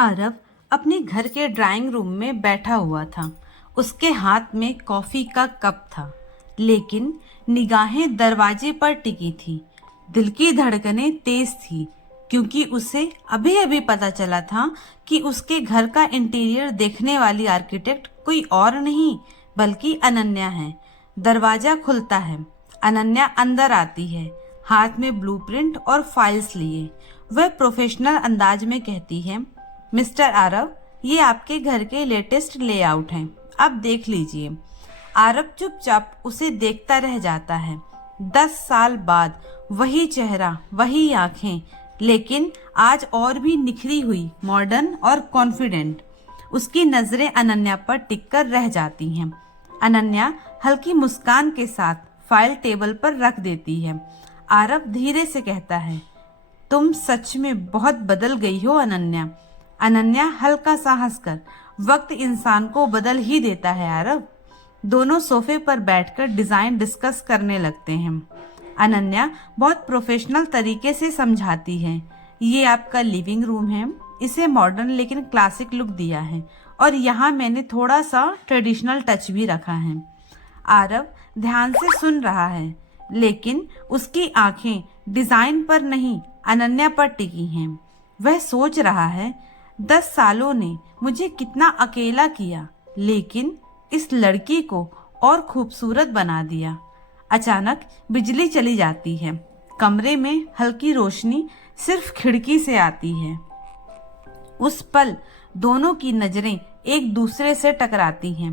आरव अपने घर के ड्राइंग रूम में बैठा हुआ था। उसके हाथ में कॉफी का कप था, लेकिन निगाहें दरवाजे पर टिकी थी। दिल की धड़कनें तेज थी, क्योंकि उसे अभी अभी पता चला था कि उसके घर का इंटीरियर देखने वाली आर्किटेक्ट कोई और नहीं बल्कि अनन्या है। दरवाजा खुलता है। अनन्या अंदर आती है, हाथ में ब्लूप्रिंट और फाइल्स लिए। वह प्रोफेशनल अंदाज में कहती है, मिस्टर आरव, ये आपके घर के लेटेस्ट लेआउट हैं, आप देख लीजिए। आरव चुपचाप उसे देखता रह जाता है। 10 साल बाद वही चेहरा, वही आंखें, लेकिन आज और भी निखरी हुई, मॉडर्न और कॉन्फिडेंट। उसकी नजरें अनन्या पर टिककर रह जाती हैं। अनन्या हल्की मुस्कान के साथ फाइल टेबल पर रख देती है। आरव धीरे से कहता है, तुम सच में बहुत बदल गई हो अनन्या। अनन्या हल्का सा हंसकर, वक्त इंसान को बदल ही देता है आरव। दोनों सोफे पर बैठकर डिजाइन डिस्कस करने लगते हैं। अनन्या बहुत प्रोफेशनल तरीके से समझाती है, ये आपका लिविंग रूम है, इसे मॉडर्न लेकिन क्लासिक लुक दिया है, और यहाँ मैंने थोड़ा सा ट्रेडिशनल टच भी रखा है। आरव ध्यान से सुन रहा है, लेकिन उसकी आंखें डिजाइन पर नहीं, अनन्या पर टिकी हैं। वह सोच रहा है, 10 सालों ने मुझे कितना अकेला किया, लेकिन इस लड़की को और खूबसूरत बना दिया। अचानक बिजली चली जाती है। कमरे में हल्की रोशनी सिर्फ खिड़की से आती है। उस पल दोनों की नजरें एक दूसरे से टकराती हैं।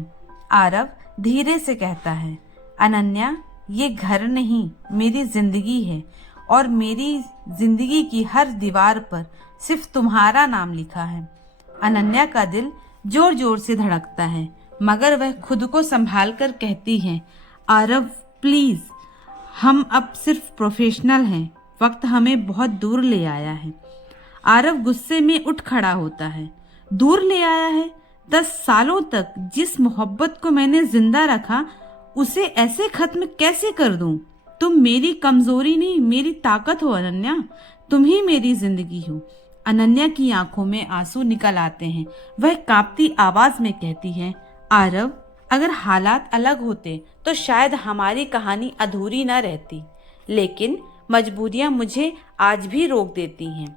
आरव धीरे से कहता है, अनन्या, ये घर नहीं, मेरी जिंदगी है, और मेरी जिंदगी की हर दीवार पर सिर्फ तुम्हारा नाम लिखा है। अनन्या का दिल जोर जोर से धड़कता है, मगर वह खुद को संभाल कर कहती है, आरव प्लीज, हम अब सिर्फ प्रोफेशनल हैं, वक्त हमें बहुत दूर ले आया है। आरव गुस्से में उठ खड़ा होता है। दूर ले आया है? 10 सालों तक जिस मोहब्बत को मैंने जिंदा रखा, उसे ऐसे खत्म कैसे कर दूं? तुम मेरी कमजोरी नहीं, मेरी ताकत हो अनन्या, तुम ही मेरी जिंदगी हो। अनन्या की आंखों में आंसू निकल आते हैं। वह कांपती आवाज में कहती है, आरव, अगर हालात अलग होते तो शायद हमारी कहानी अधूरी न रहती, लेकिन मजबूरियां मुझे आज भी रोक देती हैं।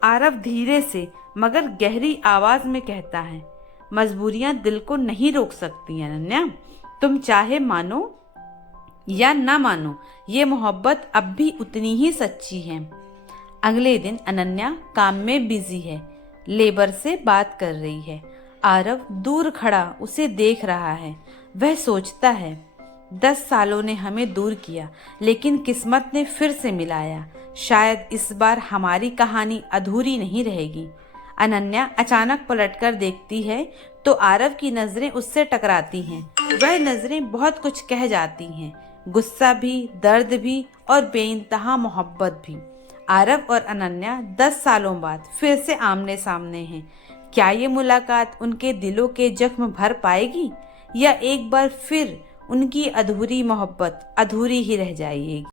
आरव धीरे से मगर गहरी आवाज में कहता है, मजबूरियां दिल को नहीं रोक सकती अनन्या। तुम चाहे मानो या ना मानो, ये मोहब्बत अब भी उतनी ही सच्ची है। अगले दिन अनन्या काम में बिजी है, लेबर से बात कर रही है। आरव दूर खड़ा उसे देख रहा है। वह सोचता है, 10 सालों ने हमें दूर किया, लेकिन किस्मत ने फिर से मिलाया। शायद इस बार हमारी कहानी अधूरी नहीं रहेगी। अनन्या अचानक पलटकर देखती है तो आरव की नजरें उससे टकराती हैं। वह नजरें बहुत कुछ कह जाती हैं, गुस्सा भी, दर्द भी, और बेइंतहा मोहब्बत भी। आरव और अनन्या 10 सालों बाद फिर से आमने सामने हैं। क्या ये मुलाकात उनके दिलों के जख्म भर पाएगी, या एक बार फिर उनकी अधूरी मोहब्बत अधूरी ही रह जाएगी?